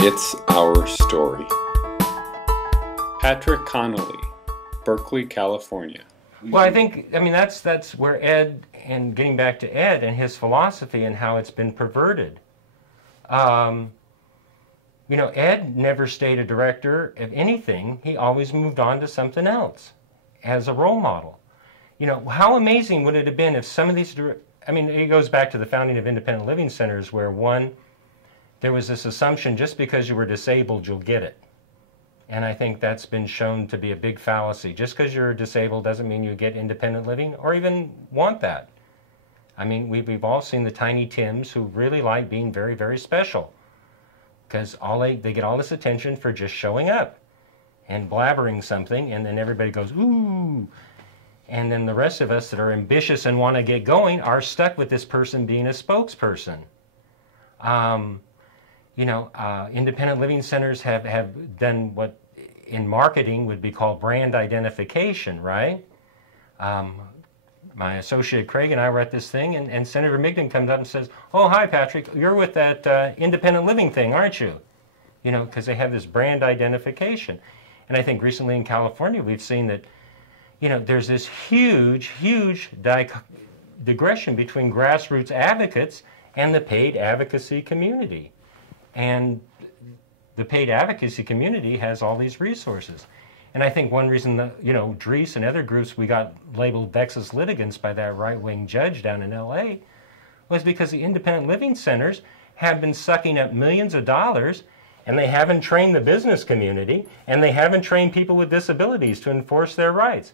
It's Our Story. Patrick Connally, Berkeley, California. Well, I mean, that's where Ed, and getting back to Ed and his philosophy and how it's been perverted. You know, Ed never stayed a director of anything. He always moved on to something else as a role model. You know, how amazing would it have been if some of these, I mean, it goes back to the founding of independent living centers where there was this assumption just because you were disabled, you'll get it. And I think that's been shown to be a big fallacy. Just because you're disabled doesn't mean you get independent living or even want that. I mean, we've all seen the Tiny Tims who really like being very, very special because they get all this attention for just showing up and blabbering something, and then everybody goes, ooh. And then the rest of us that are ambitious and want to get going are stuck with this person being a spokesperson. You know, independent living centers have done what in marketing would be called brand identification, right? My associate Craig and I were at this thing, and Senator Migden comes up and says, oh, hi, Patrick, you're with that independent living thing, aren't you? You know, because they have this brand identification. And I think recently in California we've seen that, you know, there's this huge, huge digression between grassroots advocates and the paid advocacy community. And the paid advocacy community has all these resources. And I think one reason that, you know, Dries and other groups, we got labeled Vexus litigants by that right-wing judge down in LA, was because the independent living centers have been sucking up millions of dollars, and they haven't trained the business community, and they haven't trained people with disabilities to enforce their rights.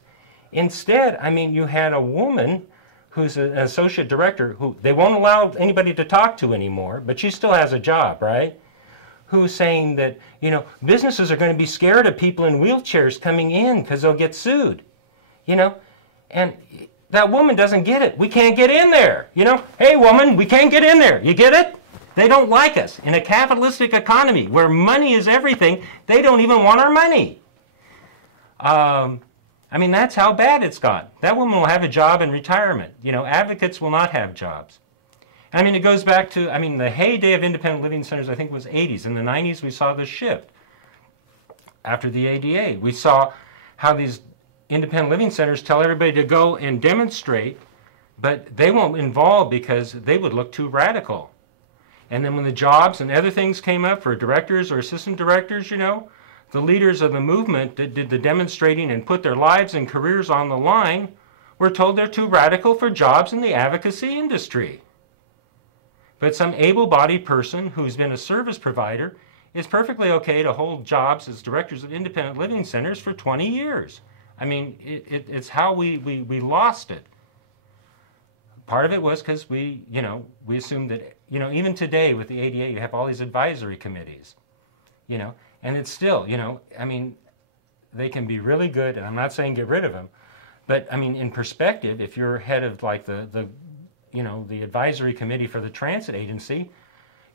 Instead, I mean, you had a woman who's an associate director who they won't allow anybody to talk to anymore, but she still has a job, right? Who's saying that, you know, businesses are going to be scared of people in wheelchairs coming in because they'll get sued, you know? And that woman doesn't get it. We can't get in there, you know? Hey, woman, we can't get in there. You get it? They don't like us. In a capitalistic economy where money is everything, they don't even want our money. I mean, that's how bad it's got. That woman will have a job in retirement. You know, advocates will not have jobs. I mean, it goes back to, I mean, the heyday of independent living centers, I think, was 80s. In the 90s, we saw the shift. After the ADA, we saw how these independent living centers tell everybody to go and demonstrate, but they won't involve because they would look too radical. And then when the jobs and other things came up for directors or assistant directors, you know, the leaders of the movement that did the demonstrating and put their lives and careers on the line were told they're too radical for jobs in the advocacy industry. But some able-bodied person who's been a service provider is perfectly okay to hold jobs as directors of independent living centers for 20 years. I mean, it's how we lost it. Part of it was because we assumed that, you know, even today with the ADA, you have all these advisory committees, you know, and it's still, you know, I mean, they can be really good, and I'm not saying get rid of them, but I mean, in perspective, if you're head of like the advisory committee for the transit agency,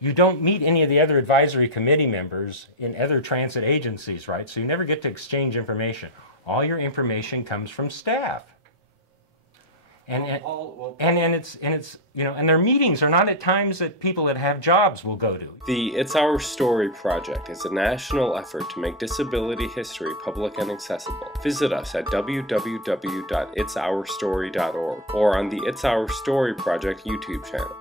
you don't meet any of the other advisory committee members in other transit agencies, right? So you never get to exchange information. All your information comes from staff. And it's you know, and their meetings are not at times that people that have jobs will go to. The It's Our Story project is a national effort to make disability history public and accessible. Visit us at www.itsourstory.org or on the It's Our Story project YouTube channel.